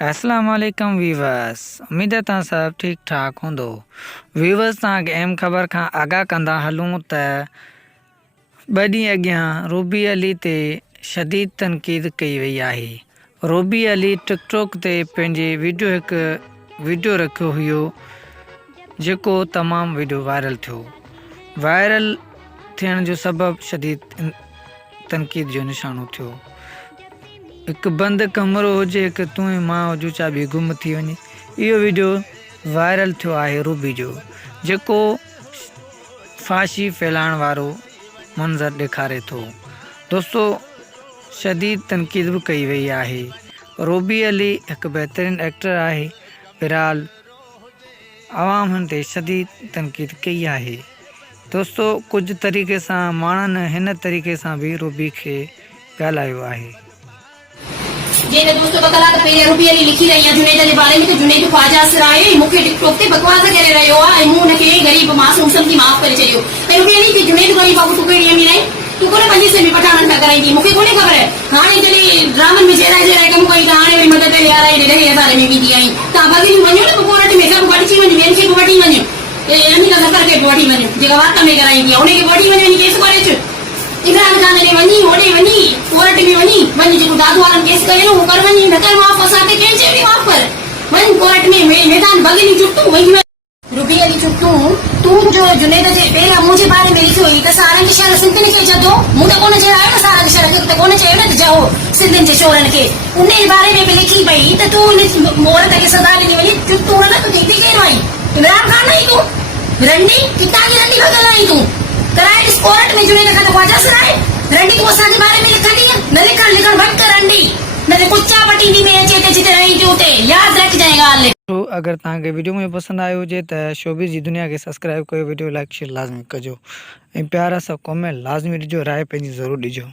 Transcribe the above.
अस्सलाम वालेकुम वीवर्स, उम्मीद है तव्हां सब ठीक ठाक हूंदो। वीवर्स, तव्हांखे अहम ख़बर खां आगाह कंदा हलूं त ॿ ॾींहं अॻियां रूबी अली ते शदीद तनक़ीद कई वई आहे। रूबी अली टिकटॉक ते पंहिंजे वीडियो रखियो हुयो, जेको तमामु वीडियो वायरल थियो। वायरल थियण जो सबबु शदीद तनक़ीद जो निशानो थियो। हिकु बंदि कमरो हुजे, हिकु तूं ऐं मां हुजूं, चाबी गुम थी वञे। इहो वीडियो वायरल थियो आहे रूबी जो, जेको फाशी फैलाइण वारो मंज़र ॾेखारे थो। दोस्तो, शदीद तनक़ीद बि कई वई आहे। रूबी अली हिकु बहितरीनु एक्टर आहे, बहरहाल आवाम हुन ते शदीद तनक़ीद कई आहे। दोस्तो, कुझु तरीक़े सां माण्हुनि हिन तरीक़े सां बि रूबी खे ॻाल्हायो आहे। जे दोस्तों कलाक पहले रूबी अली लिखी रही है जुनैद जे बारे में कि जुनैद ख्वाजा सराय मुखे टिकटॉक ते बकवास करे रहियो आहे, मूं उनखे गरीब मासूम समझी माफ करे छॾियो। रूबी अली की जुनैद गरीब बाबू तू कहिड़ी अमीर आई, तू कोन पंहिंजे से में पठान न कराईंदी, मूंखे कोने ख़बर है। हाणे जॾहिं ड्रामन में जहिड़ा कम कई त हाणे वरी मदद ले यार 10,000 में विधी आई। तव्हां भॻी वञो न कोर्ट में, सभु वठी वञो, ॿियनि खे बि वठी वञो, अमीर सरकार खे बि वठी वञो, जेका वात में कराईंदी आहे उनखे वठी वञो, केस करे अचो। इमरान खान ने वनी होड़े वनी कोर्ट में वनी जो दादू वारन केस कयो वो कर वनी न कर माफ असांखे कें चयो माफ कर वन कोर्ट में मैदान भगनी चुटू वही रूबी अली चुटू तू जो जुनैद जे पेरा मुझे बारे में लिखो ई त सारन के शहर सिंधन के जदो मु त कोन चयो न सारन के शहर त कोन चयो न जाओ सिंधन जे शोरन के उन बारे में भी लिखी पई त तू मोहरत के सदा ली वनी चुटू न तू दीदी के आई इमरान खान नहीं तू रंडी किता की रंडी भगल आई तू कराए इस कोर्ट में जुनैद खान ख्वाजा सराय रंडी को असांजे बारे में लिखंदी न लिखण भट कर रंडी न कुच्चा पटींदी में अचे ते जिते रही जोते याद रख जाएगा। तो अगर तव्हांखे वीडियो मुझे पसंद आयो हुजे त शोबिज़ जी दुनिया के सब्सक्राइब कयो, वीडियो लाइक शेयर लाज़मी कजो ऐं प्यारा सा कमेंट लाज़मी ॾिजो, राय पंहिंजी ज़रूरु ॾिजो।